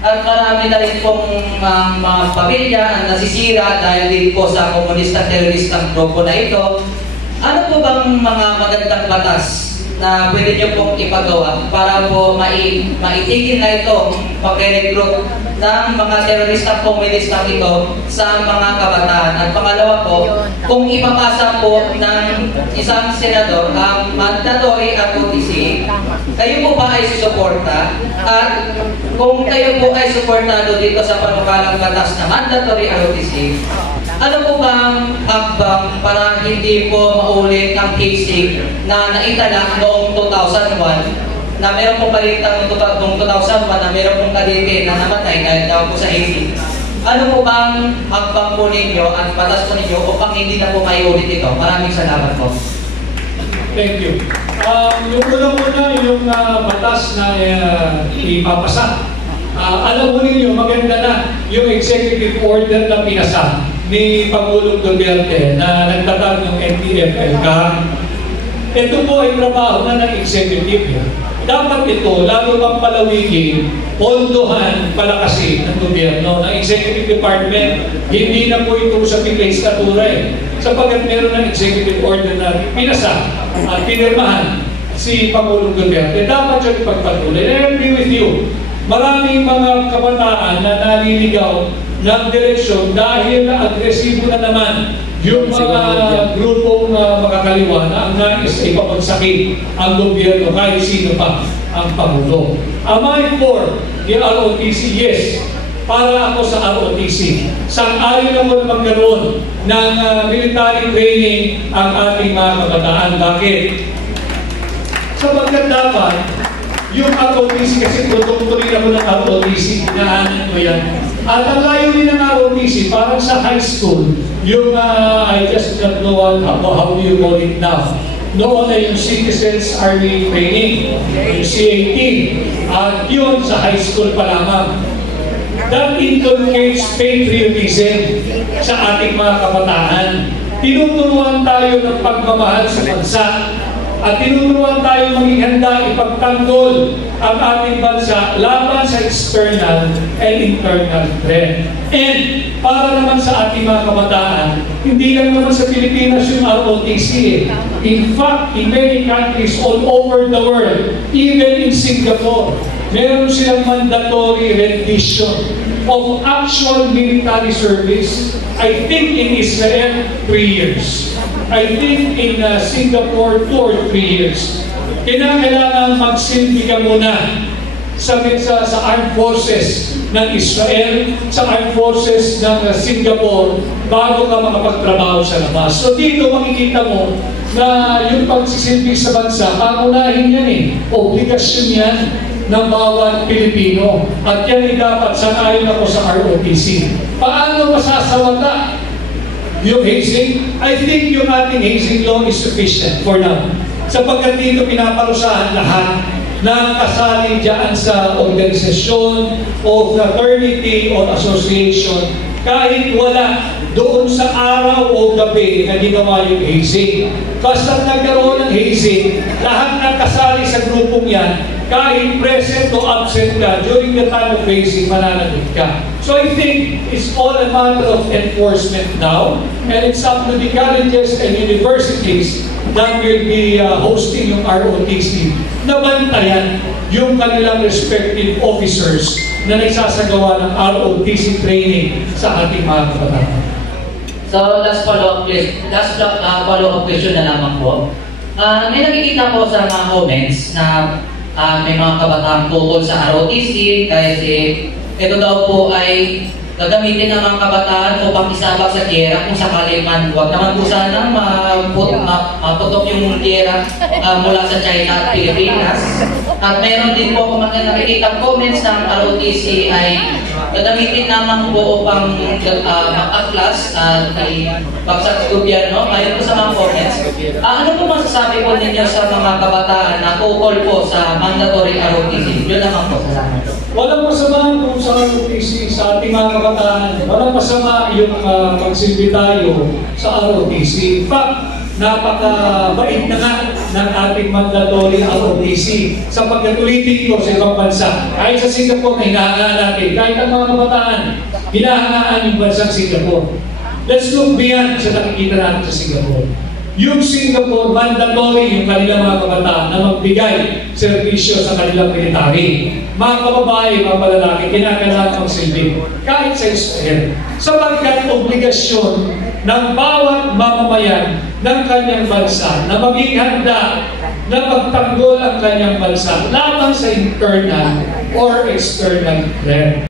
At marami na rin pong mga pamilya ang nasisira dahil din po sa komunista-teroristang grupo na ito. Ano po bang mga magandang batas na pwede nyo pong ipagawa para po maitigil na ito pag-recruit ng mga teroristang komunista ito sa mga kabataan? At pangalawa po, kung ipapasa po ng isang senador ang mandatory ROTC, kayo po ba ay susuporta? At kung kayo po ay suportado dito sa panukalang batas na mandatory ROTC, ano po bang hakbang para hindi po maulit ang casing na naitala noong 2001 na meron pong balitang noong 2001 na meron pong kadete na namatay dahil daw po sa hazing? Ano po bang hakbang po ninyo at batas po ninyo upang hindi na po maiulit ito? Maraming salamat po. Thank you. Yung una-una, yung batas na ipapasa. Alam mo ninyo, maganda na yung executive order na pinasa ni Pangulong Duterte na nagtatag ng NTF-ELCA. Ito po ay trabaho na ng executive. Dapat ito, lalo pang palawigin, pondohan, palakasin ng gobyerno, ng executive department. Hindi na po ito sa pigla-istatura sapagkat meron ng executive order na pinasa at pinirmahan si Pangulong Duterte. Dapat siya ipagpatuloy. I agree with you. Maraming mga kabataan na naliligaw ng direksyon dahil agresibo na naman yung mga grupong makakaliwa na ang nais ay papagsakit ang gobyerno kahit sino pa ang Pangulo. Am I for the ROTC? Yes. Para ako sa ROTC. Sang-ayon ako na magkaroon ng military training ang ating mga kabataan. Bakit? Sapagkat dapat yung ROTC, kasi tutuloy ako ng ROTC, inaanan ko yan. At ang layo din ng ROTC, parang sa high school, yung I just don't know how do you call it now. Noon ay yung Citizens Army Training, yung CAT, at yun sa high school pa lamang. That inculcates patriotism sa ating mga kabataan. Tinuturuan tayo ng pagmamahal sa bansa at tinuturuan tayo maging handa ipagtanggol ang ating bansa laban sa external and internal threat. And para naman sa ating mga kabataan, hindi lang naman sa Pilipinas yung ROTC. In fact, in many countries all over the world, even in Singapore, meron silang mandatory rendition of actual military service. I think in Israel, 3 years. I think in Singapore, 2 or 3 years. Kailangan magsilbi ka muna sa armed forces ng Israel, sa armed forces ng Singapore, bago ka makapagtrabaho sa labas. So dito makikita mo na yung pagsisilbi sa bansa, pangunahin yan obligasyon yan ng bawat Pilipino. At yan ay dapat sangayon ako sa ROTC. Paano masasawata yung hazing? I think yung ating hazing law is sufficient for now. Sapagkat dito pinaparusahan lahat na kasali dyan sa organisasyon o fraternity or association kahit wala doon sa araw o gabi na ginawa yung hazing. Basta nagkaroon ng hazing, lahat ng kasali sa grupong yan, kahit present o absent ka, during the time of hazing, mananagot ka. So I think it's all a matter of enforcement now, and it's up to the colleges and universities that will be hosting yung ROTC na bantayan yung kanilang respective officers na nagsasagawa ng ROTC training sa ating mga kabataan. So last follow-up question na naman po. May nakikita po sa mga comments na may mga kabataan tungkol sa ROTC kasi ito daw po ay gagamitin ng mga kabataan upang isabak sa giyera kung sakali man. Huwag naman po sana maputok yung giyera mula sa China at Pilipinas. At meron din po kung nakikita comments ng ROTC ay gagamitin naman po upang mag-atlas at ibagsak sa gobyerno. Ayon po sa mga comments, ano po masasabi po ninyo sa mga kabataan na tukol po sa mandatory ROTC? Yun naman po, salamat. Walang masama kung sa ROTC sa ating mga kabataan. Walang masama yung magsilbi tayo sa ROTC. In fact, napakabait na nga ng ating mandatory ROTC sapagkat ulitin ko sa ibang bansa. Kahit sa Singapore na hinahangaan natin, kahit ang mga kabataan, hinahangaan yung bansang Singapore. Let's look beyond sa nakikita natin sa Singapore. Yung Singapore, mandatory yung kanilang mga kabataan na magbigay serbisyo sa kanilang military. Mga kababae, mga malalaki, kinakailangan magsilbi kahit sa Israel. Sapagkat obligasyon ng bawat mamamayan ng kanyang bansa na maging handa na pagtanggol ang kanyang bansa laban sa internal or external threat.